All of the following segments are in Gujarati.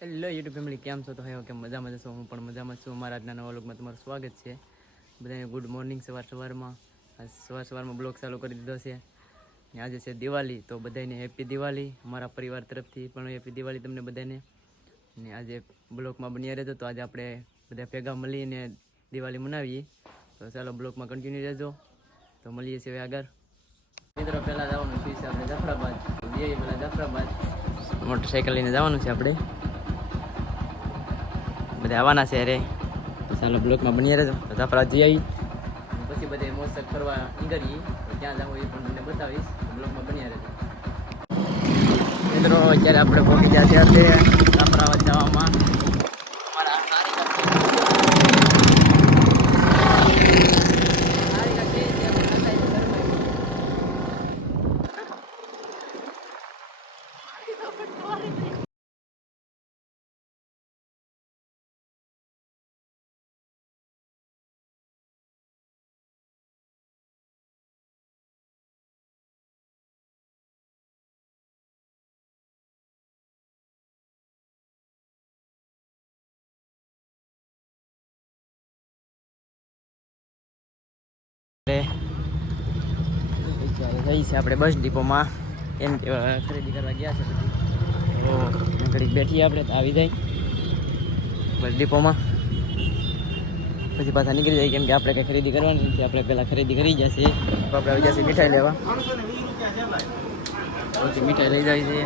હેલો યુટ્યુબ ફેમિલી કેમ છો? તો હવે કે મજામાં જશો હું પણ મજામાં છું. મારા આજના નવા લોકમાં તમારું સ્વાગત છે. બધાને ગુડ મોર્નિંગ સવાર સવારમાં. સવાર સવારમાં બ્લોગ ચાલુ કરી દીધો છે. ને આજે છે દિવાળી, તો બધાને હેપી દિવાળી. અમારા પરિવાર તરફથી પણ હેપી દિવાળી તમને બધાને ને આજે બ્લોકમાં બન્યા રહેજો. તો આજે આપણે બધા ભેગા મળીને દિવાળી મનાવીએ. તો ચાલો બ્લોકમાં કન્ટિન્યુ રહેજો. તો મળીએ છીએ આગળ. મિત્રો, પહેલાં જવાનું છે આપણે જાફરાબાદ. જઈએ પહેલાં જાફરાબાદ. મોટરસાઇકલ લઈને જવાનું છે આપણે. બધા આવવાના છે અરે ચાલો બ્લોકમાં બની રહેજો બધા જઈ આવી. પછી બધે મોસ્ટ ફરવા નીકળીએ. ક્યાં જવું એ પણ તમને બતાવીશ. બ્લોકમાં બન્યા રહેજો મિત્રો, અત્યારે આપણે પહોંચી ગયા છે જાફરાબાદ જવામાં અમારા જઈ છે આપણે બસ ડિપોમાં. એમ ખરીદી કરવા ગયા છે બધી. તો ઘડીક બેઠીએ આપણે, તો આવી જાય. બસ ડિપોમાં. પછી પાછા નીકળી જાય, કેમ કે આપણે કંઈ ખરીદી કરવાની નથી. આપણે પહેલાં ખરીદી કરી જશે તો આપણે આવી જશે મીઠાઈ લેવા. પછી મીઠાઈ લઈ જાય છે.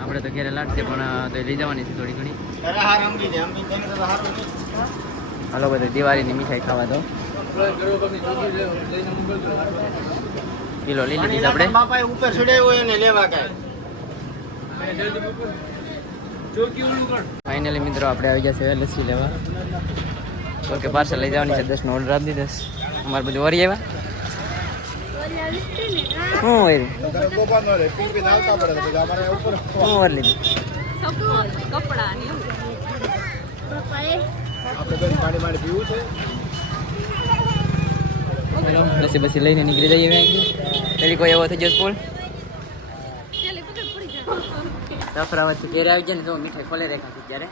આપણે તો ઘરે લાગશે પણ તો લઈ જવાની છે થોડી ઘણી. હાલો બધું દિવાળીની મીઠાઈ ખાવા તો કિલો લઈ લીધી આપણે. બાપા ઉપર ચડાવ્યો એને લેવા કાય ફાઇનલી મિત્રો આપણે આવી ગયા છે લસ્સી લેવા. ઓકે પાર્સલ લઈ જવાની છે. દસ નો ઓર્ડર આપી દીધો અમારે બધું વરી આવ્યા? શું હોય શું વર લીધું? લસ્સી બસી લઈને નીકળી જઈએ પેલી કોઈ એવો થઈ ગયો સ્કૂલ સફરાવત ઘેરે આવી જાય ને તો મીઠાઈ ખોલે રેખા છે ત્યારે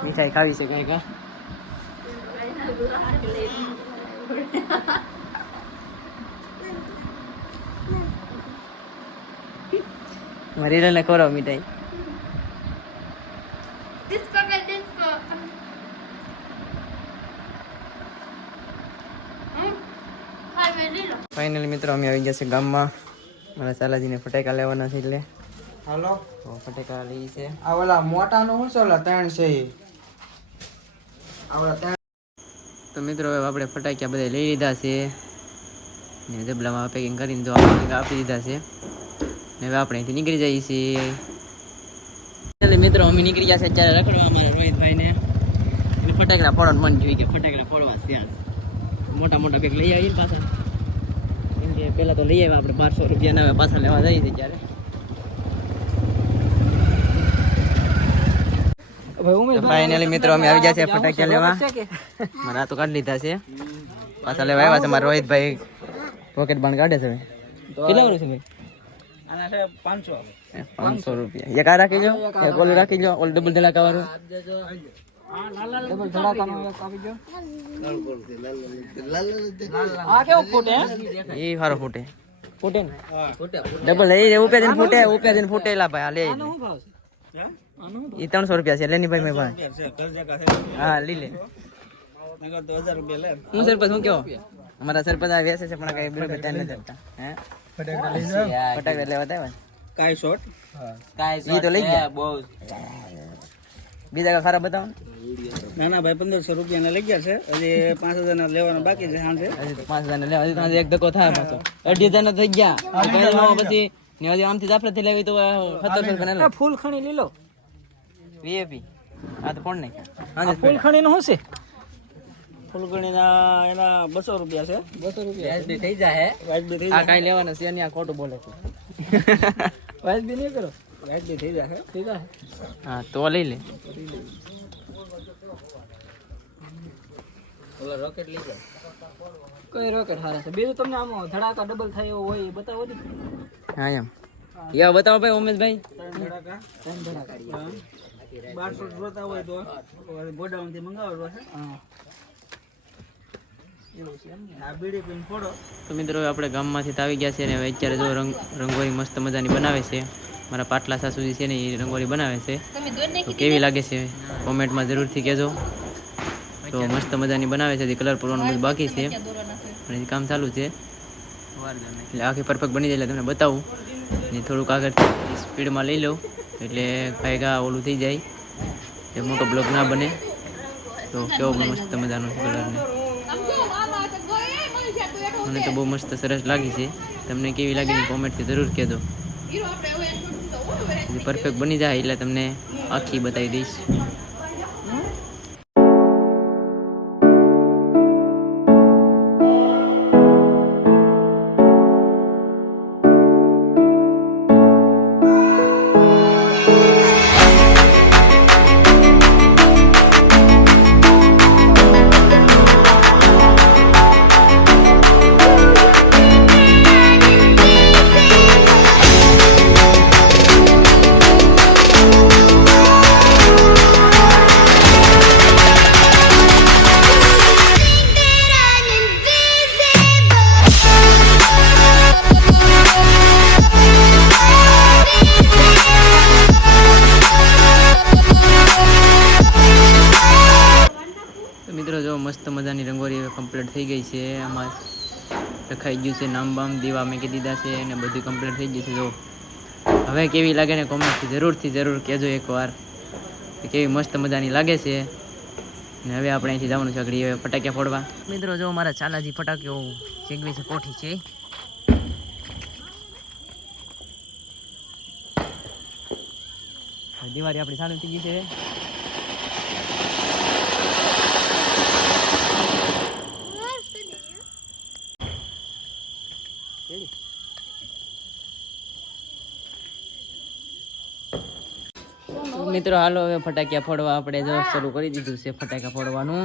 મીઠાઈ ખાવી છે કઈ કા મારી ને ખવડાવ મીઠાઈ ફાઇનલી મિત્રો અમે આવી ગયા છે ગામમાં. મારા સાલાજીને ફટાકા લેવાના છે એટલે. હાલો. ફટાકા લઈ છે. આ ઓલા મોટા નો શું છે ઓલા ત્રણ છે આ ઓલા ત્રણ તો મિત્રો હવે આપણે ફટાક્યા બધા લઈ લીધા છે. ને ડબલામાં પેકિંગ કરીને તો આપણને આપી દીધા છે. ને હવે આપણે અહીંથી નીકળી જઈએ છીએ. એટલે મિત્રો અમે નીકળી ગયા છે અત્યારે રખડવા અમારા રોહિતભાઈને. ફટાકડા પડવાનું મન જોઈ કે ફટાકડા ફોડવા છે મોટા મોટા પેક લઈ આવીએ ને પાછા. કેમ પહેલાં તો લઈ આવ્યા આપણે બારસો રૂપિયાના હવે પાછા લેવા જઈએ છીએ ત્યારે. ફાઇનલી મિત્રો અમે આવી ગયા છે ફટાકિયા લેવા. મારા તો કાઢી લીધા છે. પાછા લેવા આવ્યા છે. મારા રોહિતભાઈ પોકેટ બાણ કાઢે છે કેટલા છે પાંચસો. રૂપિયા. એક આ રાખી એક ઓલું રાખી જો ઓલું ડબલ ધડાકા વાળું ડબલ ધડાકાનો એક આપી દો આ કેવો ફૂટે એ સારો ફૂટે ફૂટે ને ડબલ એ ઉપે જઈને ફૂટે ઉપે જઈને ફૂટેલા ભાઈ આ લે શું ભાવ છે આનો એ ત્રણસો રૂપિયા છે લેની ભાઈ મેં ભાઈ હા લઈ લે હું સરપંચ હું કેવો અમારા સરપંચ આ વેચે છે પણ કઈ બીજું કઈ ધ્યાન નથી આપતા હે ફટાકડા લેવા આવ્યા કાઈ શોટ ઈ તો લઈ ગયા બીજા ખરાબ બતાવો ને. ના ભાઈ પંદરસો રૂપિયા લઈ ગયા છે. હજી પાંચ હજાર ના લેવાનું બાકી છે સાંજે પાંચ હજાર ના લેવા હજી એક ધક્કો થાય પાછો. અઢી હજાર ના થઈ ગયા. પછી ને હજી આમથી જાફરાથી લેવી તો સત્તરસો રૂપિયા ના ફૂલ ખણી લીલો વીએપી આ તો કોણ નહીં હા ફૂલ ખણી નું શું છે? ફૂલ ખણી ના એના બસો રૂપિયા છે. બસો રૂપિયા. થઈ જાય વાજબી થઈ આ કાંઈ લેવાના છે ને આ ખોટું બોલે છે. વાજબી નહીં કરો. વાજબી થઈ જશે થઈ જશે હા તો લઈ લે. કઈ રોકેટ હારા છે? બીજું તમને આમાં ધડાકા ડબલ થાય એવો હોય એ બતાવો ને. હા એમ. યા બતાવો ભાઈ ઉમેશભાઈ. ત્રણ ધડાકા. ત્રણ ધડાકા બારસો જોતા હોય તો. ગોડાઉનથી મંગાવવા છે. એવું એમ આ બીડી પીને ફોડો. તો મિત્રો આપણે ગામમાંથી આવી ગયા છે અને હવે અત્યારે જો રંગ રંગોળી મસ્ત મજાની બનાવે છે. મારા પાટલા સાસુજી છે ને એ રંગોળી બનાવે છે. તો કેવી લાગે છે? કોમેન્ટમાં જરૂરથી કહેજો. તો મસ્ત મજાની બનાવે છે હજી કલર પૂરવાનું બધું બાકી છે. અને એ કામ ચાલુ છે. એટલે આખી પરફેક્ટ બની જાય એટલે તમને બતાવું. ને થોડુંક આગળ સ્પીડમાં લઈ લઉં. એટલે કાંઈકા ઓલું થઈ જાય. એ મોટો બ્લોગ ના બને. તો કેવો મસ્ત મજાનો છે કલરને મને તો બહુ મસ્ત સરસ લાગી છે. તમને કેવી લાગી કોમેન્ટથી જરૂર કહેજો. પરફેક્ટ બની જાય એટલે તમને આખી બતાવી દઈશ. તો મિત્રો જો મસ્ત મજાની રંગોળી હવે કમ્પ્લીટ થઈ ગઈ છે. આમાં રખાઈ ગયું છે નામ બામ દીવા મેં દીધા છે અને બધું કમ્પ્લીટ થઈ ગયું છે. જો હવે કેવી લાગે ને કોમેન્ટથી જરૂરથી જરૂર કહેજો એકવાર કેવી મસ્ત મજાની લાગે છે. ને હવે આપણે અહીંથી જવાનું છે આગળ હવે ફટાક્યા ફોડવા. મિત્રો જો મારા ચાલાજી ફટાક્યો ચેગવી છે કોઠી છે. દિવાળી આપણી ચાલુ થઈ ગઈ છે તો મિત્રો હાલો હવે ફટાકિયા ફોડવા આપણે જો શરૂ કરી દીધું છે ફટાકા ફોડવાનું.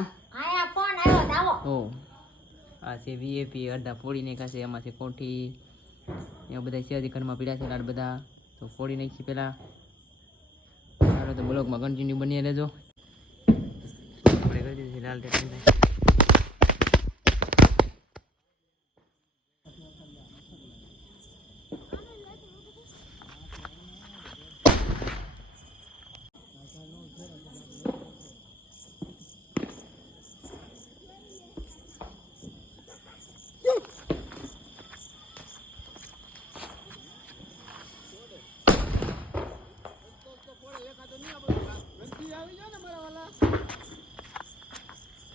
ઓ આ છે વીએપી અડધા ફોડી નાખ્યા છે એમાં છે કોઠી. એવા બધા છે ઘરમાં પીડા છે લાડ બધા. તો ફોડી નાખી પેલા. હાલો તો બ્લોગમાં કન્ટિન્યુ બની રહેજો. આપણે કરી દીધું છે લાલ ટેકની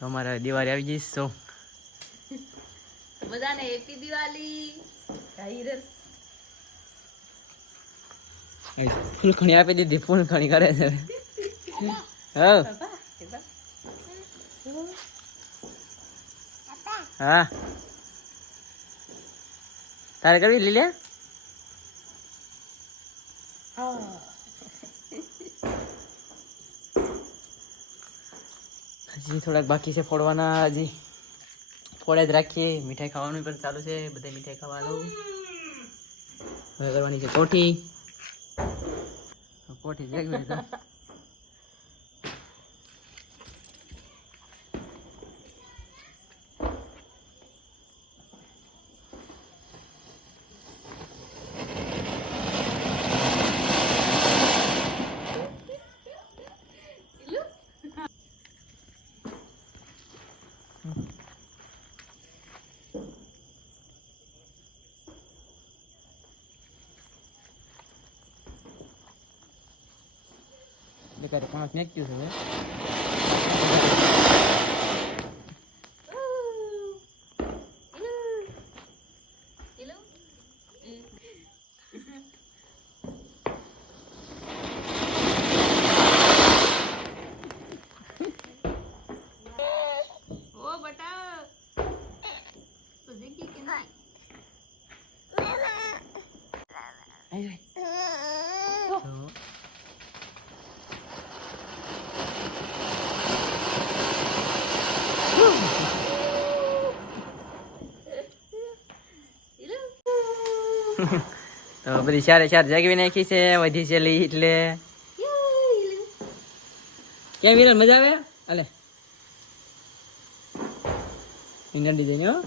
તો અમારે દિવાળી આવી જઈશ તો બધાને હેપી દિવાળી. ફૂલખણી ફૂલ ખણી આપી દીધી ફૂલ ખણી કરે છે. હા. હા. તારે કરવી લીલે? હજી થોડાક બાકી છે ફોડવાના હજી ફોડે જ રાખીએ. મીઠાઈ ખાવાનું પણ ચાલુ છે. બધા મીઠાઈ ખાવાનું હવે કરવાની છે કોઠી. કોઠી જગવી બેકાર પાંચ મેક્યું છે આ બધી સારે સાર જાગવી નાખી છે, વધી છે લઈ એટલે. કેમ વિરલ, મજા આવે? અલે ઇન્ડિયન ડિઝાઇન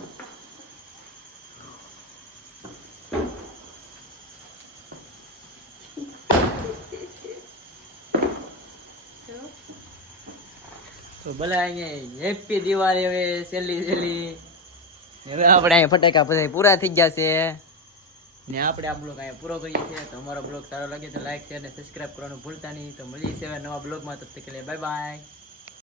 તો ભલે અહીંયા હેપી દિવાળી હવે, છેલ્લી છેલ્લી. હવે આપણે અહીંયા ફટાકા પછી પૂરા થઈ ગયા છે. ને આપણે આ બ્લોગ અહીંયા પૂરો કરીએ છીએ. તો અમારો બ્લોગ સારો લાગે તો લાઈક શેર અને સબસ્ક્રાઈબ કરવાનું ભૂલતા નહીં. તો મળીએ છીએ નવા બ્લોગમાં. તબ તક બાય બાય